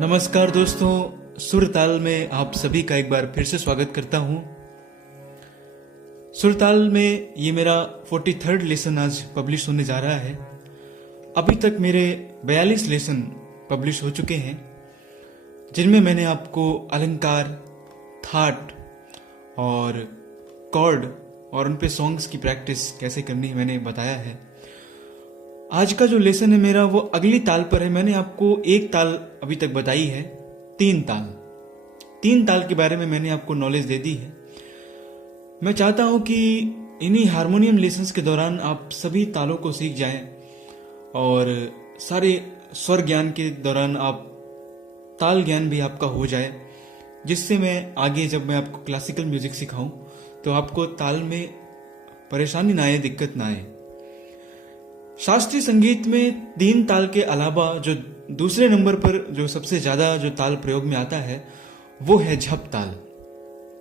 नमस्कार दोस्तों, सुर ताल में आप सभी का एक बार फिर से स्वागत करता हूं। सुर ताल में ये मेरा 43rd लेसन आज पब्लिश होने जा रहा है। अभी तक मेरे 42 लेसन पब्लिश हो चुके हैं, जिनमें मैंने आपको अलंकार, थाट और कॉर्ड और उन पे सॉन्ग्स की प्रैक्टिस कैसे करनी है मैंने बताया है। आज का जो लेसन है मेरा वो अगली ताल पर है। मैंने आपको एक ताल अभी तक बताई है, तीन ताल के बारे में मैंने आपको नॉलेज दे दी है। मैं चाहता हूं कि इन्हीं हारमोनियम लेसन्स के दौरान आप सभी तालों को सीख जाएं और सारे स्वर ज्ञान के दौरान आप ताल ज्ञान भी आपका हो जाए, जिससे मैं आगे जब मैं आपको क्लासिकल म्यूजिक सिखाऊं तो आपको ताल में परेशानी ना आए, दिक्कत ना आए। शास्त्रीय संगीत में तीन ताल के अलावा जो दूसरे नंबर पर जो सबसे ज्यादा जो ताल प्रयोग में आता है वो है झप ताल।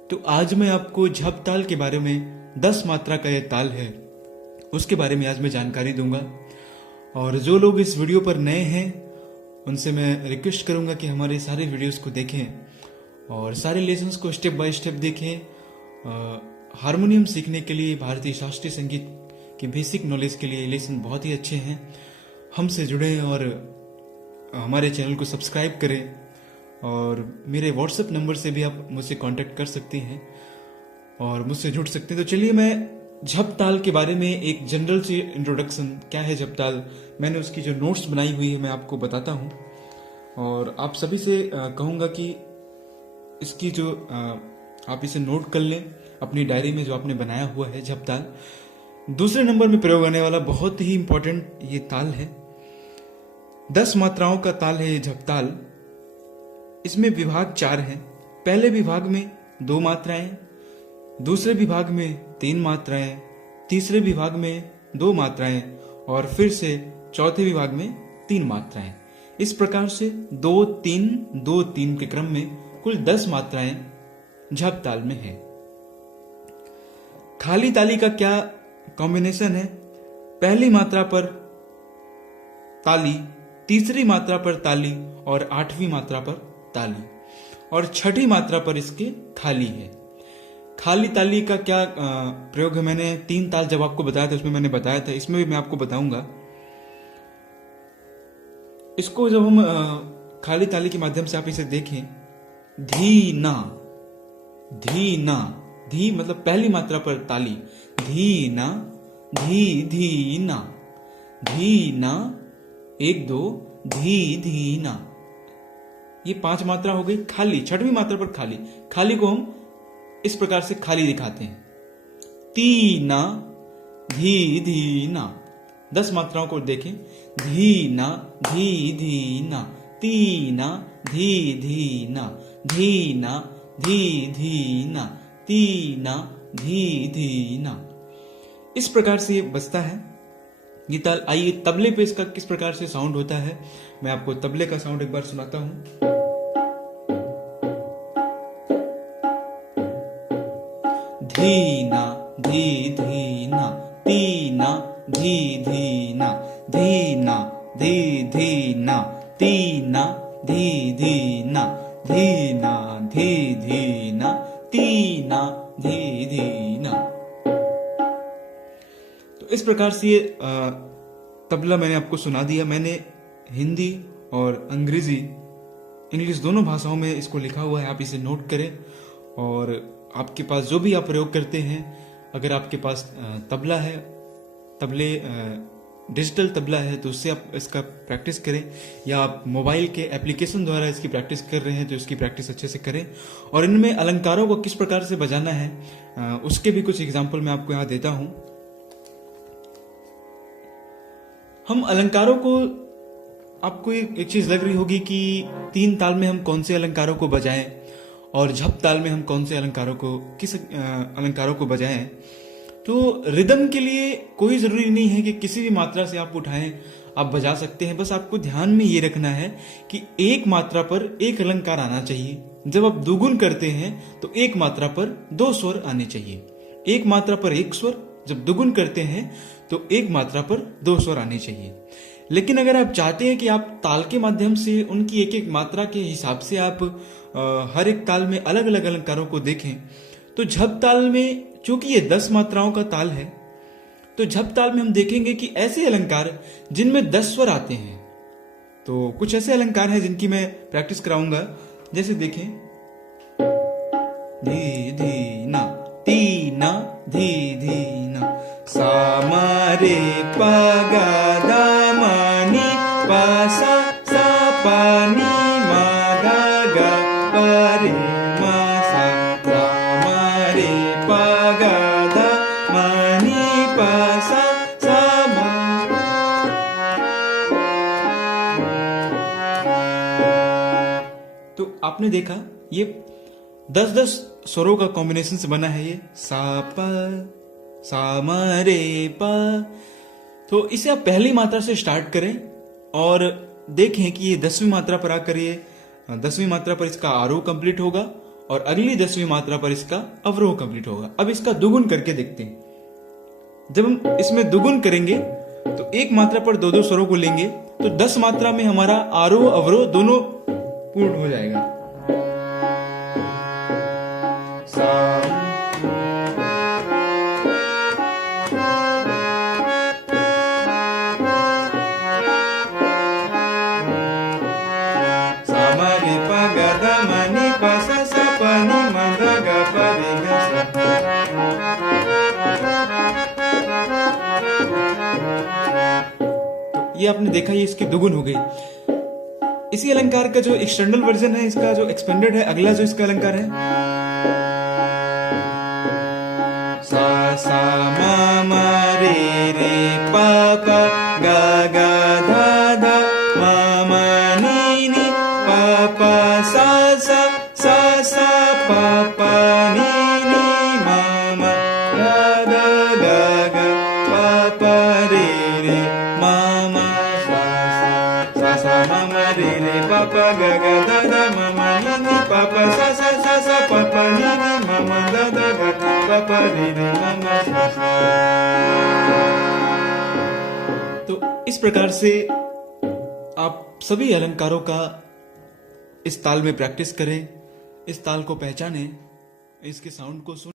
तो आज मैं आपको झप ताल के बारे में 10 मात्रा का ये ताल है उसके बारे में आज मैं जानकारी दूंगा। और जो लोग इस वीडियो पर नए हैं उनसे मैं रिक्वेस्ट करूंगा कि हमारे सारे वीडियोस को देखें और सारे लेसन्स को स्टेप बाय स्टेप देखें। हारमोनियम सीखने के लिए, भारतीय शास्त्रीय संगीत कि बेसिक नॉलेज के लिए लेसन बहुत ही अच्छे हैं। हमसे जुड़ें और हमारे चैनल को सब्सक्राइब करें और मेरे व्हाट्सएप नंबर से भी आप मुझसे कांटेक्ट कर सकते हैं और मुझसे जुड़ सकते हैं। तो चलिए मैं झप ताल के बारे में एक जनरल सी इंट्रोडक्शन, क्या है झप ताल, मैंने उसकी जो नोट्स बनाई हुई है मैं आपको बताता हूँ और आप सभी से कहूँगा कि इसकी जो आप इसे नोट कर लें अपनी डायरी में जो आपने बनाया हुआ है। झप ताल दूसरे नंबर में प्रयोग होने वाला बहुत ही इंपॉर्टेंट ये ताल है। 10 मात्राओं का ताल है ये झप ताल। इसमें विभाग 4 हैं। पहले विभाग में 2 मात्राएं, दूसरे विभाग में 3 मात्राएं, तीसरे विभाग में 2 मात्राएं और फिर से चौथे विभाग में 3 मात्राएं। इस प्रकार से 2-3-2-3 के क्रम में कुल 10 मात्राएं झप ताल में है। खाली ताली का क्या कॉम्बिनेशन है? पहली मात्रा पर ताली, तीसरी मात्रा पर ताली और 8वीं मात्रा पर ताली और छठी मात्रा पर इसके खाली है। खाली ताली का क्या प्रयोग है? मैंने 3 ताल जब आपको बताया था उसमें मैंने बताया था, इसमें भी मैं आपको बताऊंगा। इसको जब हम खाली ताली के माध्यम से आप इसे देखें, धी ना, धी ना, धी मतलब पहली मात्रा पर ताली, धी ना, धी धी ना, धी ना, 1 2, धी धी ना, ये 5 मात्रा हो गई। खाली, छठवीं मात्रा पर खाली, खाली को हम इस प्रकार से खाली दिखाते हैं, ती ना, धी धी ना। 10 मात्राओं को देखें, धी ना, धी धी ना, ती ना, धी धी ना, धी ना, धी धी ना, ती ना, धी धी ना। इस प्रकार से ये बजता है ये ताल। आइए तबले पे इसका किस प्रकार से साउंड होता है मैं आपको तबले का साउंड एक बार सुनाता हूं। धी ना, धी धी ना, ती ना, धी धी ना, धी ना, धी धी ना, ती ना, धी धी ना, धी ना, धी धी ना, ती ना, धी धी ना। तो इस प्रकार से ये तबला मैंने आपको सुना दिया। मैंने हिंदी और अंग्रेजी, इंग्लिश दोनों भाषाओं में इसको लिखा हुआ है, आप इसे नोट करें। और आपके पास जो भी आप प्रयोग करते हैं, अगर आपके पास तबला है, तबले डिजिटल तबला है तो उससे आप इसका प्रैक्टिस करें, या आप मोबाइल के एप्लीकेशन द्वारा इसकी प्रैक्टिस कर रहे हैं तो इसकी प्रैक्टिस अच्छे से करें। और इनमें अलंकारों को किस प्रकार से बजाना है उसके भी कुछ एग्जाम्पल मैं आपको यहां देता हूं। हम अलंकारों को, आपको एक चीज लग रही होगी कि 3 ताल में हम कौन से अलंकारों को बजाएं और झप ताल में हम कौन से अलंकारों को, किस अलंकारों को बजाएं। तो रिदम के लिए कोई जरूरी नहीं है कि किसी भी मात्रा से आप उठाएं, आप बजा सकते हैं। बस आपको ध्यान में ये रखना है कि एक मात्रा पर एक अलंकार आना चाहिए। जब आप दुगुन करते हैं तो एक मात्रा पर 2 स्वर आने चाहिए। एक मात्रा पर एक स्वर, जब दुगुन करते हैं तो एक मात्रा पर 2 स्वर आने चाहिए। लेकिन अगर आप चाहते हैं कि आप ताल के माध्यम से उनकी एक एक मात्रा के हिसाब से आप हर एक ताल में अलग अलग अलंकारों को देखें, तो झप ताल में, चूंकि ये 10 मात्राओं का ताल है, तो झप ताल में हम देखेंगे कि ऐसे अलंकार जिनमें 10 स्वर आते हैं। तो कुछ ऐसे अलंकार हैं जिनकी मैं प्रैक्टिस कराऊंगा। जैसे देखें, धी धी ना, ती ना, धी धी ना, सा मा रे पा गा दा मा नी पा सा सा पा नी मा गा गा पा रे मा सा सा मा रे पा गा दा मा नी पा सा सा मा। तो आपने देखा ये 10-10 स्वरों का कॉम्बिनेशन से बना है ये सा पा सा मा रे पा। तो इसे आप पहली मात्रा से स्टार्ट करें और देखें कि ये 10वीं मात्रा पर आकर ये 10वीं मात्रा पर इसका आरोह कंप्लीट होगा और अगली 10वीं मात्रा पर इसका अवरोह कंप्लीट होगा। अब इसका दुगुन करके देखते हैं। जब हम इसमें दुगुन करेंगे तो एक मात्रा पर 2-2 स्वरों को लेंगे तो 10 मात्रा में हमारा आरोह अवरोह दोनों पूर्ण हो जाएगा। ये आपने देखा, ये इसकी दुगुन हो गई। इसी अलंकार का जो एक्सटर्नल वर्जन है, इसका जो एक्सपेंडेड है, अगला जो इसका अलंकार है, सा सा मा मा रे रे पा पा गा गा धा धा मा मा नी नी पा पा सा सा सा सा पा पा नी नी मा मा गा गा गा गा पा पा रे रे मा मा सा सा सा सा मा मा रे रे पा पा गा गा धा धा मा मा नी नी पा पा सा सा सा सा पा पा नी नी मा मा धा धा गा पा पा रे रे मा मा सा सा। तो इस प्रकार से आप सभी अलंकारों का इस ताल में प्रैक्टिस करें, इस ताल को पहचानें, इसके साउंड को सुन